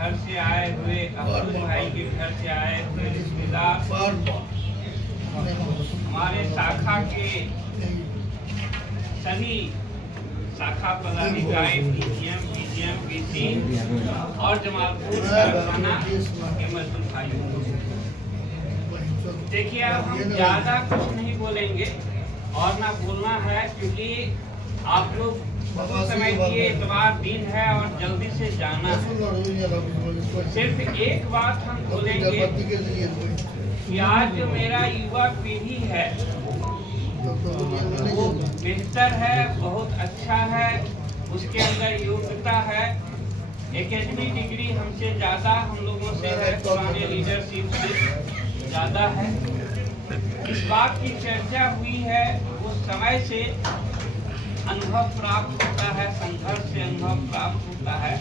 घर से आए हुए अब्दुल भाई के घर से आए हुए रिश्तेदार, हमारे शाखा के सभी शाखा पदाधिकारी, पीजीएम, पीसी और जमालपुर थाना के मजदूर भाइयों, देखिए अब हम ज्यादा कुछ नहीं बोलेंगे और ना बोलना है, क्योंकि आप लोग बहुत समय दिए, इतवार दिन है और जल्दी से जाना है। सिर्फ एक बात हम बोलेंगे कि आज जो मेरा युवा पीढ़ी है वो बेहतर है, बहुत अच्छा है, उसके अंदर योग्यता है, एकेडमिक डिग्री हमसे ज्यादा हम लोगों से है, पुराने लीडरशिप से ज्यादा है। इस बात की चर्चा हुई है, वो समय से अनुभव प्राप्त होता है, संघर्ष से अनुभव प्राप्त होता है।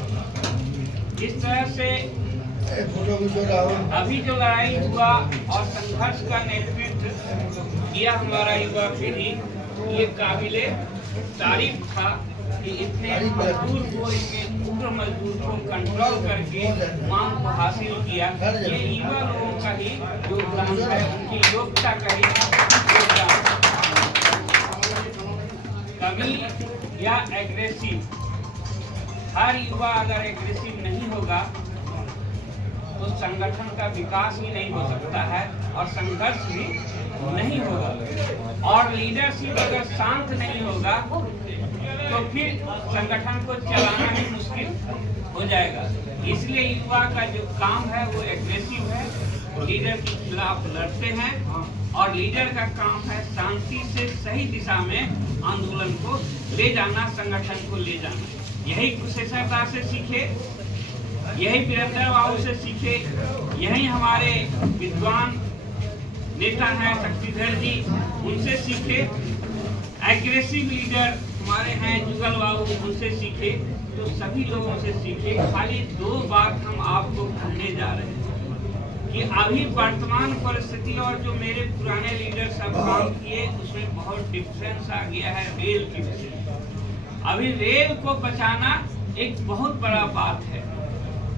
इस तरह से अभी जो लड़ाई हुआ और संघर्ष का नेतृत्व किया हमारा युवा पीढ़ी, ये काबिले तारीफ था कि इतने मजदूर को, इतने उग्र मजदूर को कंट्रोल करके मांग को हासिल किया। ये युवा लोगों का ही योगदान है, उनकी योग्यता का ही योगदान। कभी या एग्रेसिव, हर युवा अगर एग्रेसिव नहीं होगा तो संगठन का विकास ही नहीं हो सकता है और संघर्ष भी नहीं होगा, और लीडरशिप अगर शांत नहीं होगा तो फिर संगठन को चलाना भी मुश्किल हो जाएगा। इसलिए युवा का जो काम है वो एग्रेसिव है, लीडर के खिलाफ लड़ते हैं, और लीडर का काम है शांति से सही दिशा में आंदोलन को ले जाना, संगठन को ले जाना। यही कुशेश्वरदास से सीखे, यही वीरेंद्र बाबू से सीखे, यही हमारे विद्वान नेता हैं शक्तिधर जी, उनसे सीखे। एग्रेसिव लीडर हमारे हैं जुगल बाबू, उनसे सीखे। तो सभी लोगों से सीखे। खाली दो बात हम आपको कहने जा रहे हैं कि अभी वर्तमान परिस्थिति और जो मेरे पुराने लीडर सब काम किए उसमें बहुत डिफरेंस आ गया है रेल की वजह से। अभी रेल को बचाना एक बहुत बड़ा बात है।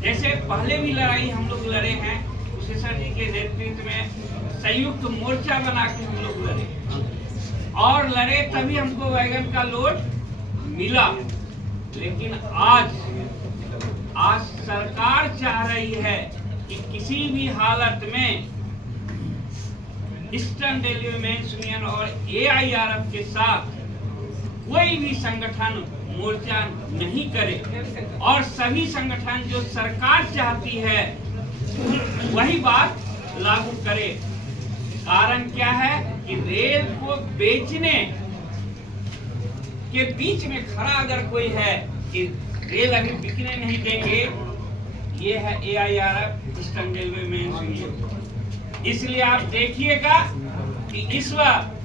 जैसे पहले भी लड़ाई हम लोग लड़े हैं, कुशेश्वर जी के नेतृत्व में संयुक्त मोर्चा बना के हम लोग लड़े, और लड़े तभी हमको वैगन का लोड मिला। लेकिन आज सरकार चाह रही है कि किसी भी हालत में ईस्टर्न रेलवे मेंस यूनियन और AIRF के साथ कोई भी संगठन मोर्चा नहीं करे, और सभी संगठन जो सरकार चाहती है वही बात लागू करे। कारण क्या है कि रेल को बेचने के बीच में खड़ा अगर कोई है कि रेल अभी बिकने नहीं देंगे, ये है AIRF, eastern railway men's union. इसलिए आप देखिएगा कि इस वक्त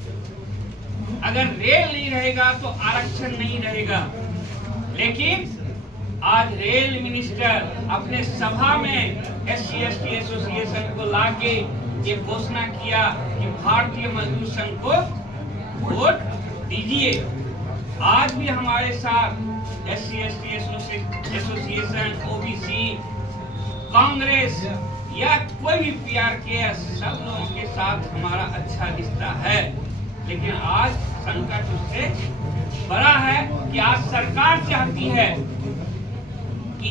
अगर रेल नहीं रहेगा तो आरक्षण नहीं रहेगा। लेकिन आज रेल मिनिस्टर अपने सभा में SC/ST एसोसिएशन को लाके ये घोषणा किया कि भारतीय मजदूर संघ को वोट दीजिए। आज भी हमारे साथ SC/ST एसोसिएशन, OBC, कांग्रेस या कोई भी PRK, सब लोगों के साथ हमारा अच्छा रिश्ता है। लेकिन आज संकट उससे बड़ा है कि आज सरकार चाहती है कि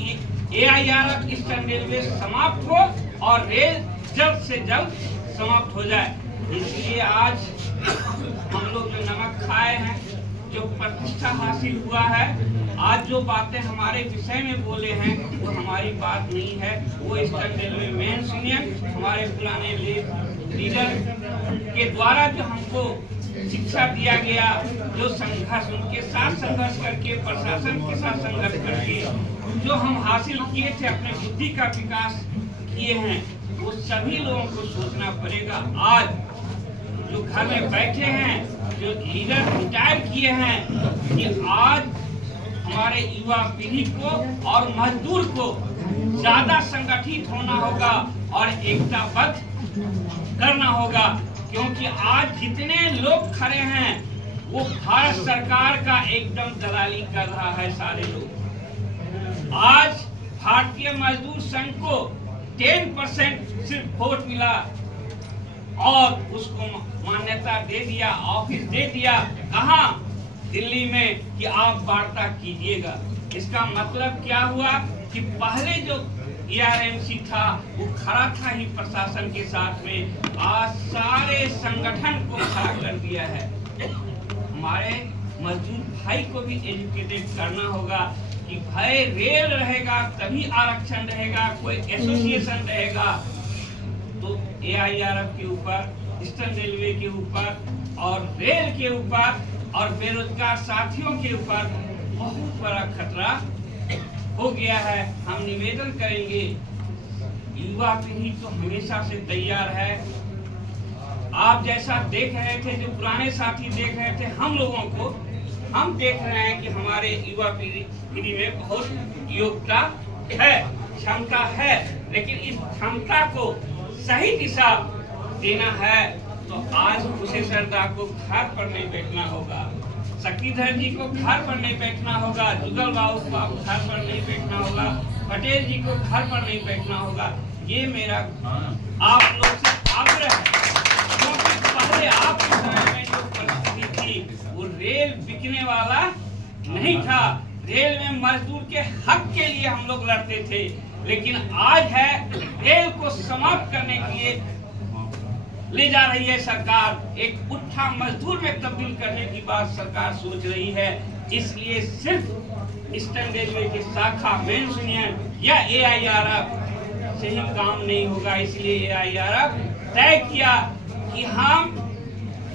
AIRF ईस्टर्न रेलवे समाप्त हो और रेल जल्द से जल्द समाप्त हो जाए। इसलिए आज हम लोग जो नमक खाए हैं, जो प्रतिष्ठा हासिल हुआ है, आज जो बातें हमारे विषय में बोले हैं वो हमारी बात नहीं है, वो ईस्टर्न रेलवे मेंस यूनियन हमारे पुराने लीडर के द्वारा जो हमको शिक्षा दिया गया, जो संघर्ष उनके साथ संघर्ष करके, प्रशासन के साथ संघर्ष करके जो हम हासिल किए थे, अपने बुद्धि का विकास किए हैं, वो सभी लोगों को सोचना पड़ेगा। आज जो घर में बैठे हैं, जो लीडर रिटायर किए हैं, कि आज हमारे युवा पीढ़ी को और मजदूर को ज्यादा संगठित होना होगा और एकताबद्ध करना होगा, क्योंकि आज जितने लोग खड़े हैं वो भारत सरकार का एकदम दलाली कर रहा है। सारे लोग आज भारतीय मजदूर संघ को 10% सिर्फ वोट मिला और उसको मान्यता दे दिया, ऑफिस दे दिया, कहां? दिल्ली में, कि आप वार्ता कीजिएगा। इसका मतलब क्या हुआ कि पहले जो ERMC था वो खड़ा था ही प्रशासन के साथ में, आज सारे संगठन को खड़ा कर दिया है। हमारे मजदूर भाई को भी एजुकेटेड करना होगा कि भाई रेल रहेगा तभी आरक्षण रहेगा, कोई एसोसिएशन रहेगा तो AIRF के ऊपर, ईस्टर्न रेलवे के ऊपर और रेल के ऊपर और बेरोजगार साथियों के ऊपर बहुत बड़ा खतरा हो गया है। हम निवेदन करेंगे, युवा पीढ़ी तो हमेशा से तैयार है। आप जैसा देख रहे थे, जो पुराने साथी देख रहे थे हम लोगों को, हम देख रहे हैं कि हमारे युवा पीढ़ी में बहुत योग्यता है, क्षमता है, लेकिन इस क्षमता को सही दिशा देना है तो आज उसे सरदार को घर पर नहीं बैठना होगा, शक्तिधर जी को घर पर नहीं बैठना होगा, जुगल बाबू को घर पर नहीं बैठना होगा, पटेल जी को घर पर नहीं बैठना होगा। ये मेरा आप लोग से आग्रह है, क्योंकि पहले आपके समय में जो परिस्थिति थी वो रेल बिकने वाला नहीं था। रेल में मजदूर के हक के लिए हम लोग लड़ते थे, लेकिन आज है रेल को समाप्त करने के लिए ले जा रही है सरकार, एक उठा मजदूर में तब्दील करने की बात सरकार सोच रही है। इसलिए सिर्फ ईस्टर्न रेलवे की शाखा मेंस यूनियन या AIRF से ही काम नहीं होगा। इसलिए AIRF तय किया कि हम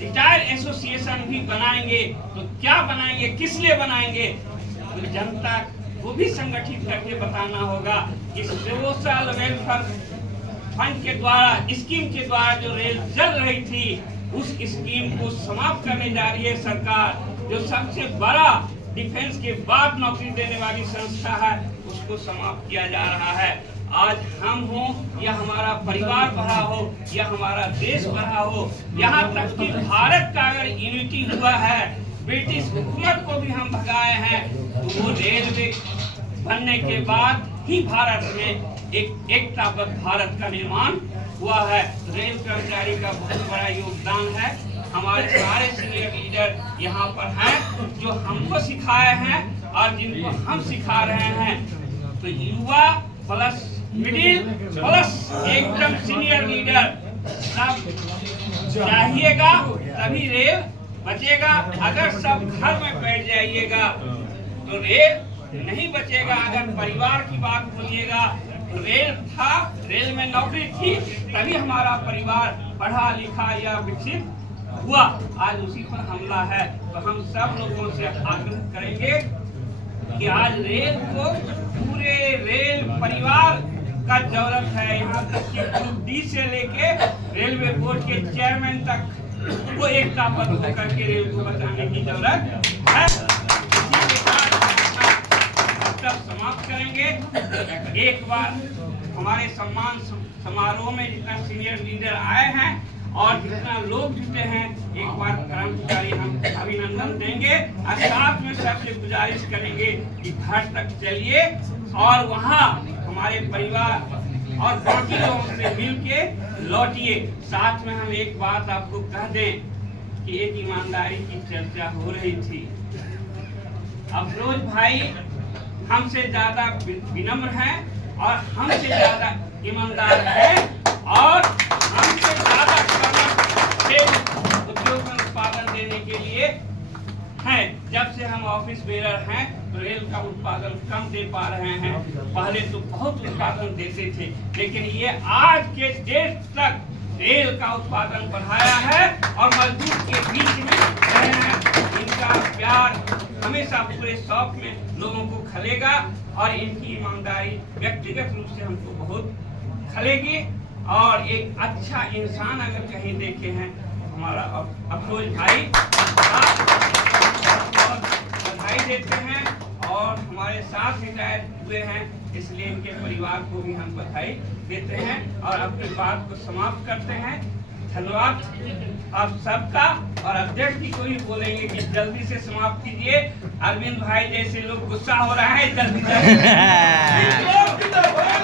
रिटायर एसोसिएशन भी बनाएंगे। तो क्या बनाएंगे, किस लिए बनाएंगे? तो जनता को भी संगठित करके बताना होगा कि सोशल वेलफेयर फंड के द्वारा, स्कीम के द्वारा जो रेल चल रही थी उस स्कीम को समाप्त करने जा रही है सरकार। जो सबसे बड़ा डिफेंस के बाद नौकरी देने वाली संस्था है उसको समाप्त किया जा रहा है। आज हम हो या हमारा परिवार बढ़ा हो या हमारा देश बढ़ा हो, यहाँ तक कि भारत का अगर यूनिटी हुआ है, ब्रिटिश हुकूमत को भी हम भगाए हैं, तो वो रेलवे बनने के बाद ही भारत में एक एकताबद्ध भारत का निर्माण हुआ है। रेल कर्मचारी का बहुत बड़ा योगदान है। हमारे सारे सीनियर लीडर यहाँ पर हैं जो हमको सिखाए हैं और जिनको हम सिखा रहे हैं। तो युवा प्लस मिडिल प्लस एकदम सीनियर लीडर सब चाहिएगा तभी रेल बचेगा। अगर सब घर में बैठ जाइएगा तो रेल नहीं बचेगा। अगर परिवार की बात बोलिएगा, रेल था, रेल में नौकरी थी, तभी हमारा परिवार पढ़ा लिखा या विकसित हुआ। आज उसी पर हमला है। तो हम सब लोगों से आग्रह करेंगे कि आज रेल को पूरे रेल परिवार का जरूरत है। यहाँ तक कि ग्रुप D से लेके रेलवे बोर्ड के चेयरमैन तक वो एकताबद्ध होकर के रेल को बचाने की जरूरत है। इसी के साथ तब समाप्त करेंगे। एक बार हमारे सम्मान समारोह में जितना सीनियर लीडर आए हैं और जितना लोग जुटे हैं, एक बार कर्मचारी हम अभिनंदन देंगे और साथ में सबसे गुजारिश करेंगे कि घर तक चलिए और वहाँ हमारे परिवार और बाकी लोगों से मिल के लौटिए। साथ में हम एक बात आपको कह दें कि एक ईमानदारी की चर्चा हो रही थी। अफरोज भाई हमसे ज्यादा विनम्र हैं और हमसे ज्यादा ईमानदार हैं और हमसे ज्यादा उद्योग में उत्पादन देने के लिए हैं। जब से हम ऑफिस बेरर हैं तो रेल का उत्पादन कम दे पा रहे हैं। पहले तो बहुत उत्पादन देते थे, लेकिन ये आज के डेट तक रेल का उत्पादन बढ़ाया है और मजदूर के बीच में रहे हैं। इनका प्यार हमेशा पूरे शौक में लोगों को खलेगा और इनकी ईमानदारी व्यक्तिगत रूप से हमको बहुत खलेगी। और एक अच्छा इंसान अगर कहीं देखे हैं हमारा अफरोज भाई, बधाई देते हैं और हमारे साथ रिटायर हुए हैं, इसलिए इनके परिवार को भी हम बधाई देते हैं और अपनी बात को समाप्त करते हैं। धन्यवाद आप सबका। और अध्यक्ष जी को ही बोलेंगे कि जल्दी से समाप्त कीजिए। अरविंद भाई जैसे लोग गुस्सा हो रहा है, जल्दी